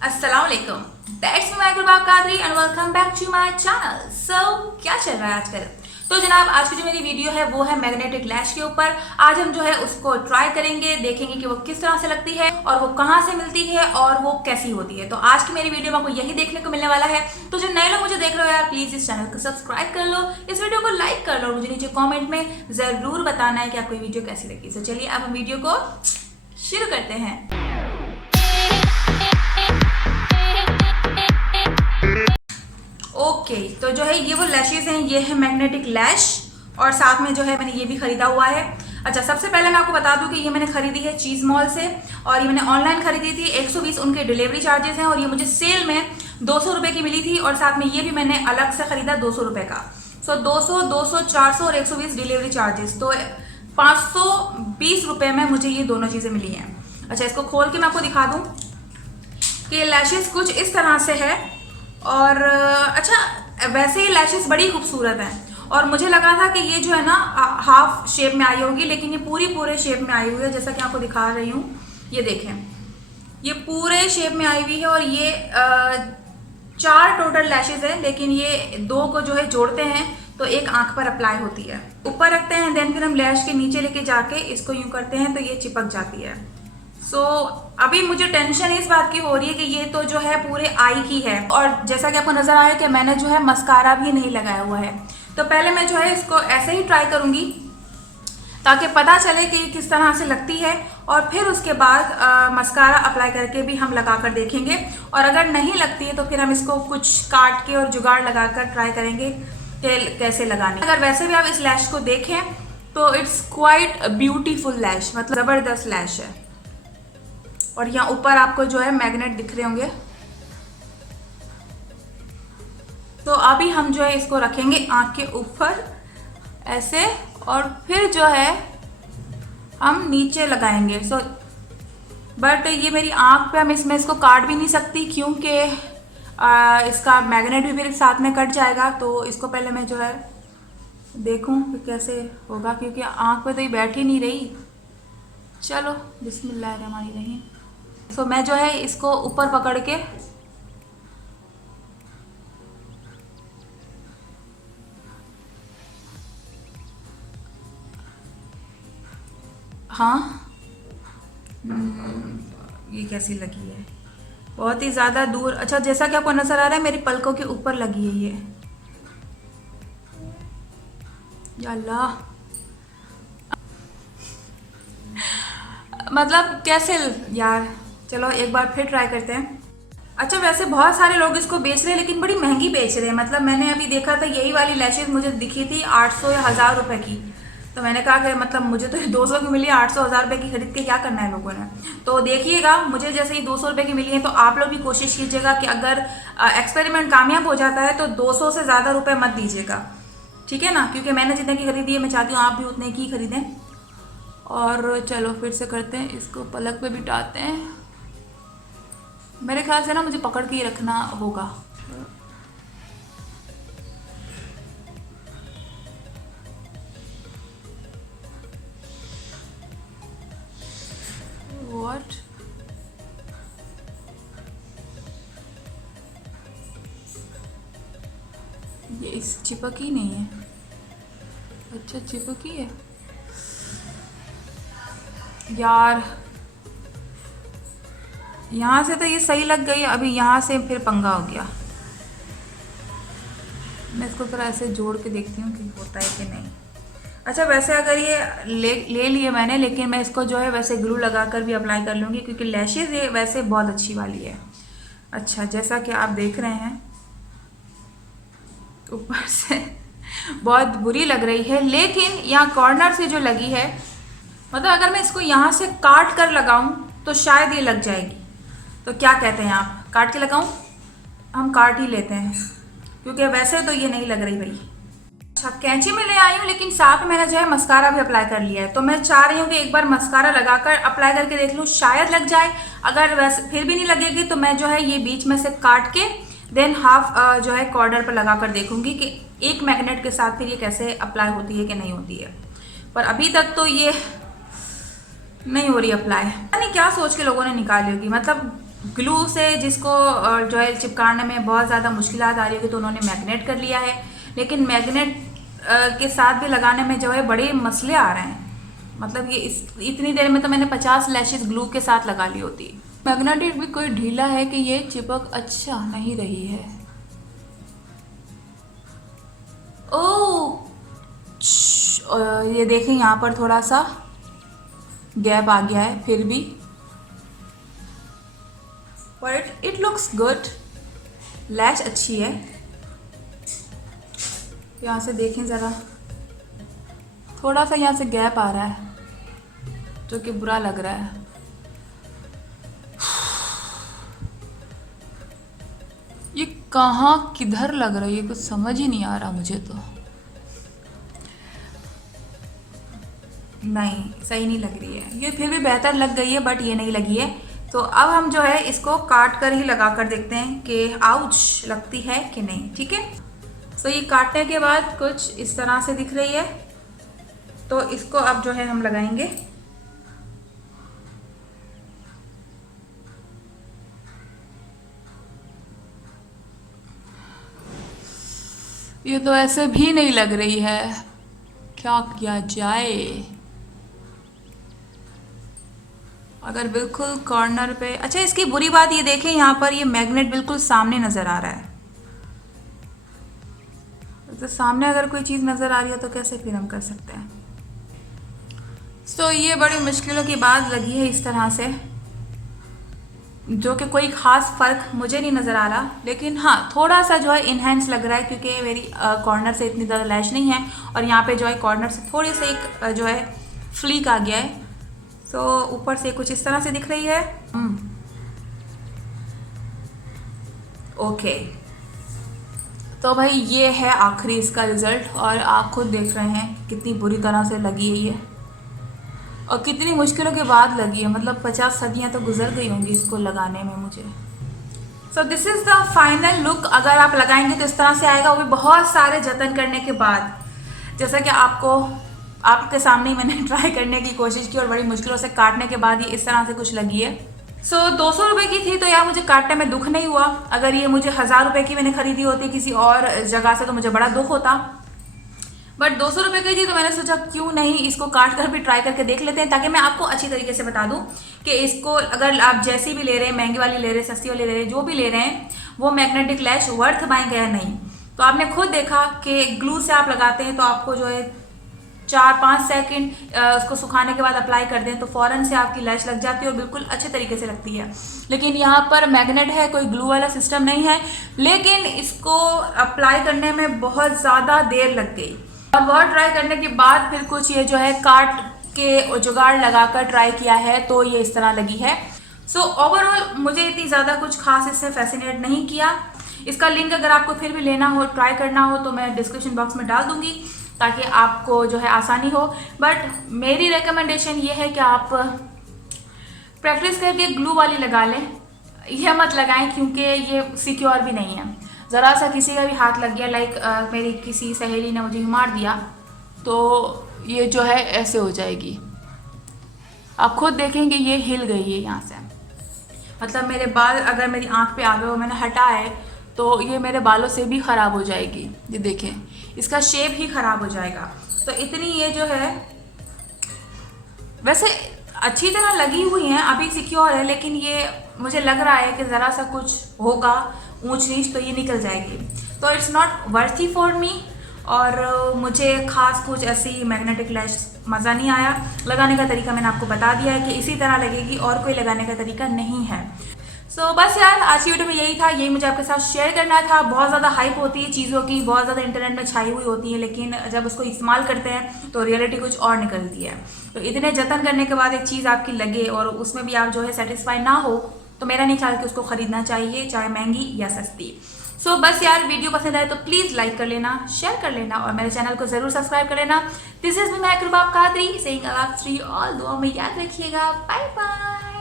अस्सलाम वालेकुम, that's me Gulbag Qadri and welcome back to my channel. क्या चल रहा है आजकल? तो जनाब, आज की जो मेरी वीडियो है वो है मैग्नेटिक लैश के ऊपर। आज हम जो है उसको ट्राई करेंगे, देखेंगे कि वो किस तरह से लगती है और वो कहाँ से मिलती है और वो कैसी होती है। तो आज की मेरी वीडियो में आपको यही देखने को मिलने वाला है। तो जो नए लोग मुझे देख रहे हो यार, प्लीज इस चैनल को सब्सक्राइब कर लो, इस वीडियो को लाइक कर लो और मुझे नीचे कॉमेंट में जरूर बताना है कि आपको वीडियो कैसी लगी। तो चलिए अब हम वीडियो को शुरू करते हैं। ओके, तो जो है ये वो लैशेज हैं, ये है मैग्नेटिक लैश और साथ में जो है मैंने ये भी खरीदा हुआ है। अच्छा, सबसे पहले मैं आपको बता दूं कि ये मैंने खरीदी है चीज़ मॉल से और ये मैंने ऑनलाइन खरीदी थी। 120 उनके डिलीवरी चार्जेस हैं और ये मुझे सेल में 200 रुपये की मिली थी और साथ में ये भी मैंने अलग से खरीदा 200 रुपये का। सो 200, 200, 400 और 120 डिलीवरी चार्जेस, तो 520 रुपये में मुझे ये दोनों चीज़ें मिली हैं। अच्छा, इसको खोल के मैं आपको दिखा दूँ कि लैशेज कुछ इस तरह से है। और अच्छा, वैसे ही लैशेस बड़ी खूबसूरत हैं और मुझे लगा था कि ये जो है ना हाफ शेप में आई होगी, लेकिन ये पूरे शेप में आई हुई है। जैसा कि आपको दिखा रही हूँ, ये देखें, ये पूरे शेप में आई हुई है और ये 4 टोटल लैशेज हैं, लेकिन ये 2 को जो है जोड़ते हैं तो एक आंख पर अप्लाई होती है। ऊपर रखते हैं, देन फिर हम लैश के नीचे लेके जाके इसको यूं करते हैं तो ये चिपक जाती है। सो अभी मुझे टेंशन इस बात की हो रही है कि ये तो जो है पूरे आई की है और जैसा कि आपको नजर आया कि मैंने जो है मस्कारा भी नहीं लगाया हुआ है। तो पहले मैं जो है इसको ऐसे ही ट्राई करूंगी ताकि पता चले कि किस तरह से लगती है और फिर उसके बाद मस्कारा अप्लाई करके भी हम लगा कर देखेंगे और अगर नहीं लगती है तो फिर हम इसको कुछ काट के और जुगाड़ लगाकर ट्राई करेंगे कि कैसे लगाने। अगर वैसे भी आप इस लैश को देखें तो इट्स क्वाइट ब्यूटीफुल लैश, मतलब ज़बरदस्त लैश है। और यहाँ ऊपर आपको जो है मैग्नेट दिख रहे होंगे। तो अभी हम जो है इसको रखेंगे आँख के ऊपर ऐसे और फिर जो है हम नीचे लगाएंगे। बट ये मेरी आँख पे हम इसमें इसको काट भी नहीं सकती क्योंकि इसका मैग्नेट भी फिर साथ में कट जाएगा। तो इसको पहले मैं जो है देखूं कि कैसे होगा, क्योंकि आँख पे तो ये बैठ ही नहीं रही। चलो बिस्मिल्लाहिर्रहमानिर्रहीम। तो मैं जो है इसको ऊपर पकड़ के ये कैसी लगी है? बहुत ही ज़्यादा दूर। अच्छा, जैसा कि आपको नज़र आ रहा है मेरी पलकों के ऊपर लगी है ये। या अल्लाह, मतलब कैसे यार। चलो एक बार फिर ट्राई करते हैं। अच्छा, वैसे बहुत सारे लोग इसको बेच रहे हैं लेकिन बड़ी महंगी बेच रहे हैं। मतलब मैंने अभी देखा था यही वाली लैशेज मुझे दिखी थी 800 या 1000 रुपये की। तो मैंने कहा कि मतलब मुझे तो 200 की मिली, 800 1000 रुपये की खरीद के क्या करना है लोगों ने। तो देखिएगा, मुझे जैसे ही 200 रुपये की मिली है तो आप लोग भी कोशिश कीजिएगा कि अगर एक्सपेरिमेंट कामयाब हो जाता है तो 200 से ज़्यादा रुपये मत दीजिएगा, ठीक है ना? क्योंकि मैंने जितने की खरीदी है मैं चाहती हूँ आप भी उतने की खरीदें। और चलो फिर से करते हैं, इसको पलक पे बिठाते हैं। मेरे ख्याल से ना मुझे पकड़ के ही रखना होगा। व्हाट? ये इस चिपक ही नहीं है। अच्छा, चिपक ही है यार। यहाँ से तो ये सही लग गई, अभी यहाँ से फिर पंगा हो गया। मैं इसको थोड़ा ऐसे जोड़ के देखती हूँ कि होता है कि नहीं। अच्छा, वैसे अगर ये ले लिए मैंने, लेकिन मैं इसको जो है वैसे ग्लू लगा कर भी अप्लाई कर लूँगी क्योंकि लैशेज ये वैसे बहुत अच्छी वाली है। अच्छा, जैसा कि आप देख रहे हैं ऊपर से बहुत बुरी लग रही है, लेकिन यहाँ कॉर्नर से जो लगी है, मतलब अगर मैं इसको यहाँ से काट कर लगाऊं तो शायद ये लग जाएगी। तो क्या कहते हैं आप, काट के लगाऊं? हम काट ही लेते हैं क्योंकि वैसे तो ये नहीं लग रही भाई। अच्छा, कैंची में ले आई हूँ लेकिन साथ में मैंने जो है मस्कारा भी अप्लाई कर लिया है। तो मैं चाह रही हूँ कि एक बार मस्कारा लगाकर अप्लाई करके देख लूँ, शायद लग जाए। अगर वैसे फिर भी नहीं लगेगी तो मैं जो है ये बीच में से काट के देन हाफ जो है कॉर्नर पर लगा कर देखूँगी कि एक मैग्नेट के साथ फिर ये कैसे अप्लाई होती है कि नहीं होती है। पर अभी तक तो ये नहीं हो रही अप्लाई। नहीं, क्या सोच के लोगों ने निकाली होगी। मतलब ग्लू से जिसको जो है चिपकाने में बहुत ज़्यादा मुश्किल आ रही होगी तो उन्होंने मैग्नेट कर लिया है, लेकिन मैग्नेट के साथ भी लगाने में जो है बड़े मसले आ रहे हैं। मतलब ये इतनी देर में तो मैंने 50 लैशेस ग्लू के साथ लगा ली होती। मैग्नेटिक भी कोई ढीला है कि ये चिपक अच्छा नहीं रही है। ओह, ये देखें यहाँ पर थोड़ा सा गैप आ गया है, फिर भी बट इट लुक्स गुड। लैश अच्छी है। यहाँ से देखें ज़रा, थोड़ा सा यहाँ से गैप आ रहा है जो कि बुरा लग रहा है। ये कहाँ किधर लग रहा है, ये कुछ समझ ही नहीं आ रहा मुझे तो। नहीं, सही नहीं लग रही है ये। फिर भी बेहतर लग गई है बट ये नहीं लगी है। तो अब हम जो है इसको काट कर ही लगा कर देखते हैं कि आउच लगती है कि नहीं। ठीक है, तो ये काटने के बाद कुछ इस तरह से दिख रही है। तो इसको अब जो है हम लगाएंगे। ये तो ऐसे भी नहीं लग रही है, क्या किया जाए। अगर बिल्कुल कॉर्नर पे, अच्छा इसकी बुरी बात ये देखें, यहाँ पर ये मैग्नेट बिल्कुल सामने नज़र आ रहा है। तो सामने अगर कोई चीज़ नज़र आ रही है तो कैसे फिर हम कर सकते हैं। तो ये बड़ी मुश्किलों की बात लगी है इस तरह से, जो कि कोई ख़ास फ़र्क मुझे नहीं नज़र आ रहा, लेकिन हाँ थोड़ा सा जो है इन्हेंस लग रहा है क्योंकि मेरी कॉर्नर से इतनी ज़्यादा लैश नहीं है और यहाँ पे जो है कॉर्नर से थोड़ी सी एक जो है फ्लीक आ गया है। तो ऊपर से कुछ इस तरह से दिख रही है। ओके, तो भाई ये है आखिरी इसका रिज़ल्ट और आप खुद देख रहे हैं कितनी बुरी तरह से लगी है ये और कितनी मुश्किलों के बाद लगी है। मतलब 50 सदियाँ तो गुजर गई होंगी इसको लगाने में मुझे। So this is the final look. अगर आप लगाएंगे तो इस तरह से आएगा, वो भी बहुत सारे जतन करने के बाद। जैसा कि आपके सामने ही मैंने ट्राई करने की कोशिश की और बड़ी मुश्किलों से काटने के बाद ये इस तरह से कुछ लगी है। सो 200 रुपये की थी तो यार मुझे काटने में दुख नहीं हुआ। अगर ये मुझे 1000 रुपये की मैंने खरीदी होती किसी और जगह से तो मुझे बड़ा दुख होता, बट 200 रुपये की थी तो मैंने सोचा क्यों नहीं इसको काट कर भी ट्राई करके देख लेते हैं, ताकि मैं आपको अच्छी तरीके से बता दूं कि इसको अगर आप जैसी भी ले रहे हैं, महंगी वाली ले रहे हैं, सस्ती वाली ले रहे हैं, जो भी ले रहे हैं, वो मैग्नेटिक लैश वर्थ बाइंग है नहीं। तो आपने खुद देखा कि ग्लू से आप लगाते हैं तो आपको जो है 4-5 सेकंड उसको सुखाने के बाद अप्लाई कर दें तो फ़ौरन से आपकी लैश लग जाती है और बिल्कुल अच्छे तरीके से लगती है। लेकिन यहाँ पर मैग्नेट है, कोई ग्लू वाला सिस्टम नहीं है, लेकिन इसको अप्लाई करने में बहुत ज़्यादा देर लग गई और बहुत ट्राई करने के बाद फिर कुछ ये जो है काट के जुगाड़ लगाकर ट्राई किया है तो ये इस तरह लगी है। सो ओवरऑल मुझे इतनी ज़्यादा कुछ खास इससे फैसिनेट नहीं किया। इसका लिंक अगर आपको फिर भी लेना हो, ट्राई करना हो तो मैं डिस्क्रिप्शन बॉक्स में डाल दूँगी ताकि आपको जो है आसानी हो। बट मेरी रिकमेंडेशन ये है कि आप प्रैक्टिस करके ग्लू वाली लगा लें, यह मत लगाएं क्योंकि ये सिक्योर भी नहीं है। ज़रा सा किसी का भी हाथ लग गया, लाइक मेरी किसी सहेली ने मुझे मार दिया तो ये जो है ऐसे हो जाएगी। आप खुद देखेंगे ये हिल गई है यहाँ से। मतलब मेरे बाल अगर मेरी आँख पे आ गए और मैंने हटाए तो ये मेरे बालों से भी ख़राब हो जाएगी। ये देखें, इसका शेप ही ख़राब हो जाएगा। तो इतनी ये जो है वैसे अच्छी तरह लगी हुई हैं, अभी सिक्योर है, लेकिन ये मुझे लग रहा है कि ज़रा सा कुछ होगा ऊंच नीच तो ये निकल जाएगी। तो it's not worthy for me और मुझे ख़ास कुछ ऐसी मैग्नेटिक लैश मज़ा नहीं आया। लगाने का तरीका मैंने आपको बता दिया है कि इसी तरह लगेगी और कोई लगाने का तरीका नहीं है। सो बस यार आज की वीडियो में यही था, यही मुझे आपके साथ शेयर करना था। बहुत ज़्यादा हाइप होती है चीज़ों की, बहुत ज़्यादा इंटरनेट में छाई हुई होती है, लेकिन जब उसको इस्तेमाल करते हैं तो रियलिटी कुछ और निकलती है। तो इतने जतन करने के बाद एक चीज़ आपकी लगे और उसमें भी आप जो है सेटिस्फाई ना हो तो मेरा नहीं ख्याल कि उसको ख़रीदना चाहिए, चाहे महंगी या सस्ती। सो बस यार वीडियो पसंद आए तो प्लीज़ लाइक कर लेना, शेयर कर लेना और मेरे चैनल को ज़रूर सब्सक्राइब कर लेना। दिस इज़ मी मैं रुबाब कादरी सेइंग अल्लाह हाफ़िज़, ऑल दुआ में याद रखिएगा। Bye bye.